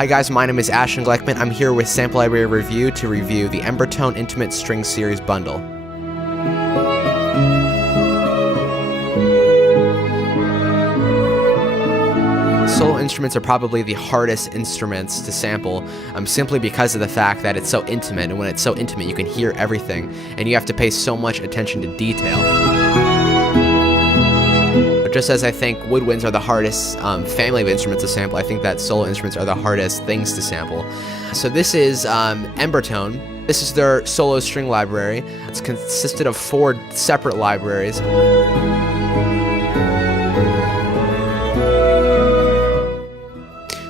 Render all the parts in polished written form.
Hi guys, my name is Ashton Gleckman. I'm here with Sample Library Review to review the Embertone Intimate String Series bundle. Solo instruments are probably the hardest instruments to sample, simply because of the fact that it's so intimate, and when it's so intimate you can hear everything, and you have to pay so much attention to detail. Just as I think woodwinds are the hardest family of instruments to sample, I think that solo instruments are the hardest things to sample. So this is Embertone. This is their solo string library. It's consisted of 4 separate libraries.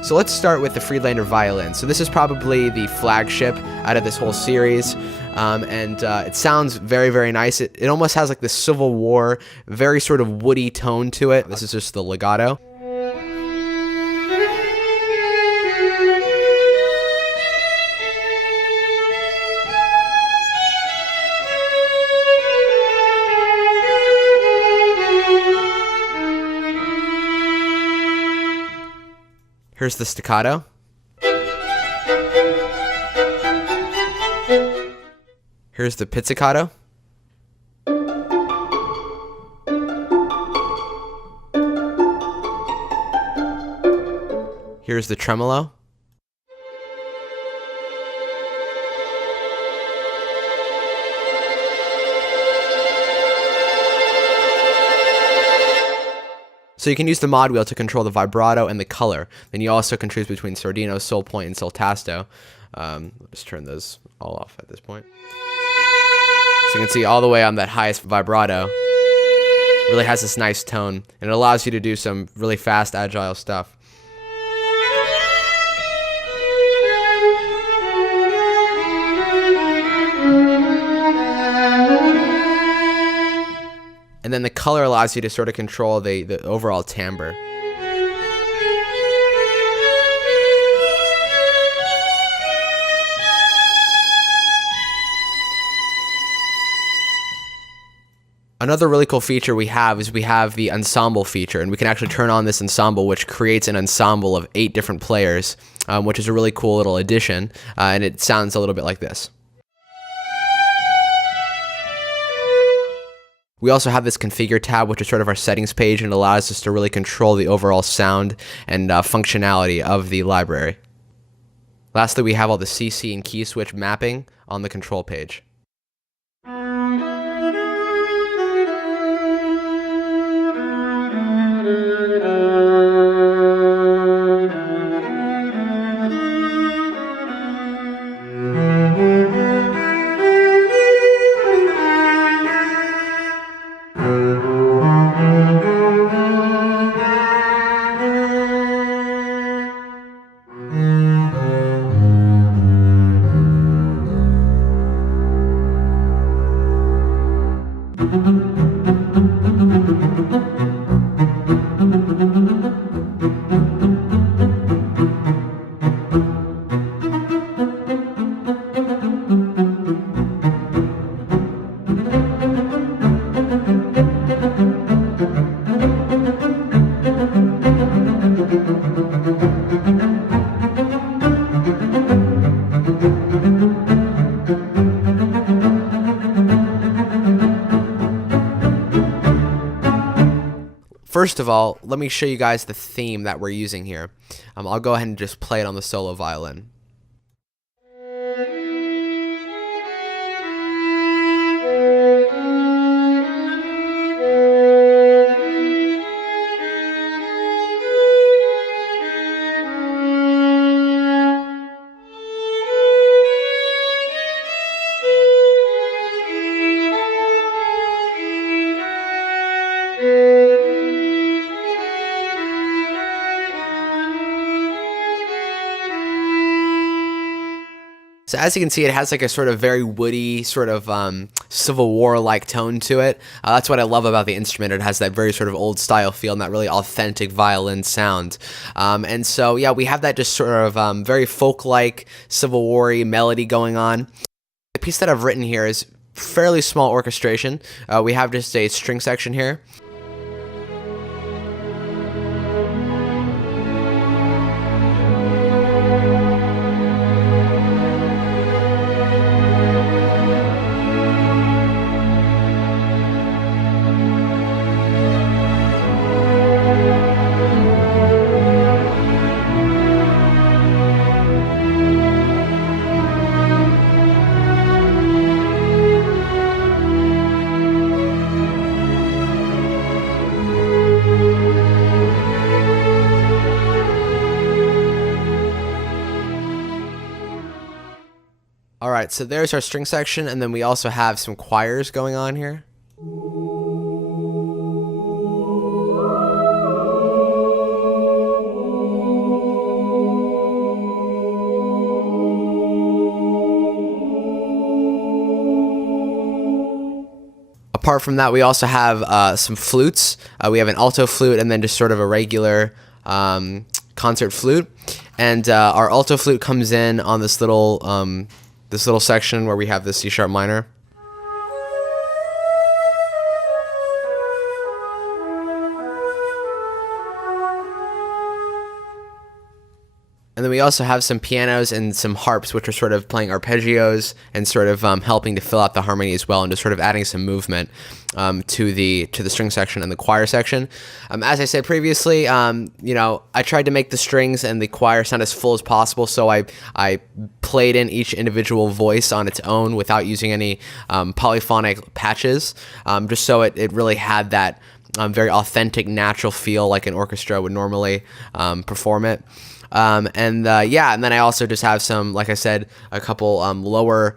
So let's start with the Friedlander Violin. So this is probably the flagship out of this whole series, and it sounds very, very nice. It almost has like this Civil War, very sort of woody tone to it. This is just the legato. Here's the staccato. Here's the pizzicato. Here's the tremolo. So you can use the mod wheel to control the vibrato and the color. Then you also can choose between sordino, sol point, and sol tasto. I'll just turn those all off at this point. So you can see all the way on that highest vibrato. Really has this nice tone, and it allows you to do some really fast, agile stuff. And then the color allows you to sort of control the overall timbre. Another really cool feature we have is we have the ensemble feature, and we can actually turn on this ensemble, which creates an ensemble of 8 different players, which is a really cool little addition, and it sounds a little bit like this. We also have this configure tab, which is sort of our settings page, and allows us to really control the overall sound and functionality of the library. Lastly, we have all the CC and key switch mapping on the control page. First of all, let me show you guys the theme that we're using here. I'll go ahead and just play it on the solo violin. So as you can see, it has like a sort of very woody, sort of Civil War-like tone to it. That's what I love about the instrument. It has that very sort of old style feel and that really authentic violin sound. And so, yeah, we have that just sort of very folk-like, Civil War-y melody going on. The piece that I've written here is fairly small orchestration. We have just a string section here. right, so there's our string section, and then we also have some choirs going on here. Apart from that, we also have some flutes. We have an alto flute and then just sort of a regular concert flute. And our alto flute comes in on this little section where we have the C sharp minor. And then we also have some pianos and some harps, which are sort of playing arpeggios and sort of helping to fill out the harmony as well, and just sort of adding some movement to the string section and the choir section. As I said previously, you know, I tried to make the strings and the choir sound as full as possible, so I played in each individual voice on its own without using any polyphonic patches, just so it really had that very authentic, natural feel like an orchestra would normally perform it. Yeah, and then I also just have some, like I said, a couple lower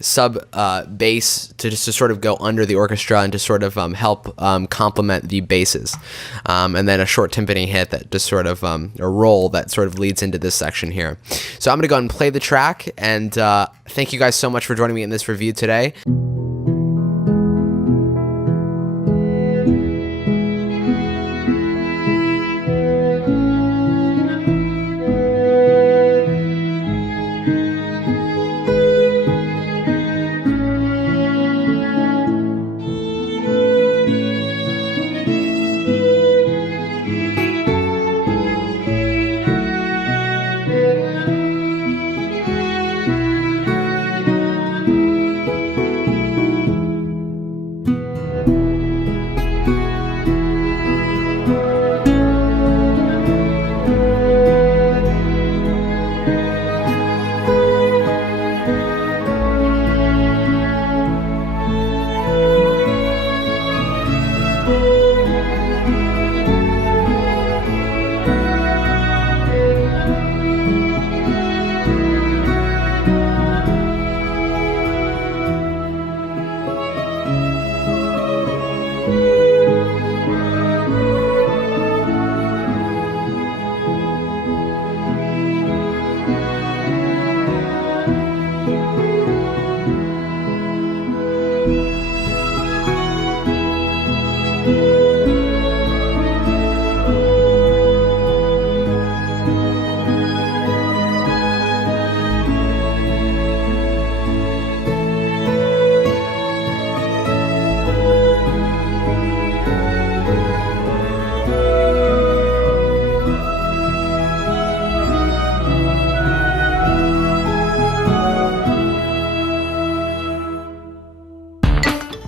sub bass to sort of go under the orchestra and to sort of help complement the basses, and then a short timpani hit that just sort of a roll that sort of leads into this section here. So I'm gonna go ahead and play the track, and thank you guys so much for joining me in this review today.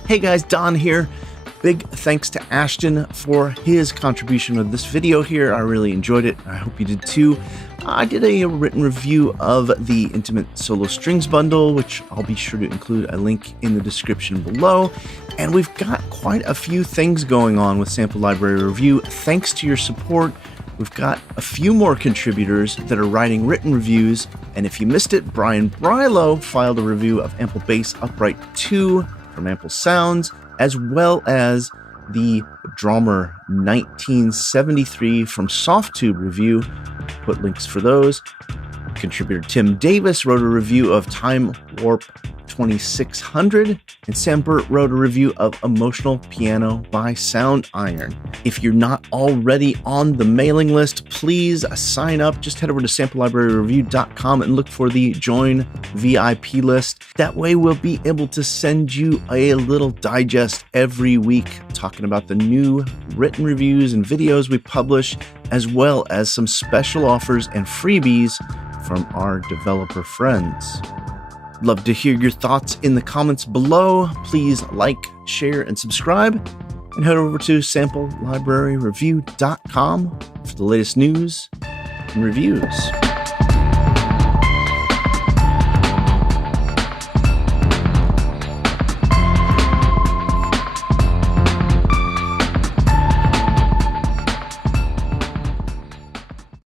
Hey guys, Don here. Big thanks to Ashton for his contribution of this video here. I really enjoyed it. I hope you did too. I did a written review of the Intimate Solo Strings bundle, which I'll be sure to include a link in the description below. And we've got quite a few things going on with Sample Library Review. Thanks to your support, we've got a few more contributors that are writing written reviews. And if you missed it, Brian Brylow filed a review of Ample Bass Upright 2 from Amplesound, as well as the Drawmer 1973 from Softube review. Put links for those. Contributor Tim Davis wrote a review of TimewARP 2600, and Sam Burt wrote a review of Emotional Piano by Soundiron. If you're not already on the mailing list, please sign up. Just head over to samplelibraryreview.com and look for the Join VIP list. That way we'll be able to send you a little digest every week talking about the new written reviews and videos we publish, as well as some special offers and freebies from our developer friends. Love to hear your thoughts in the comments below. Please like, share, and subscribe. And head over to samplelibraryreview.com for the latest news and reviews.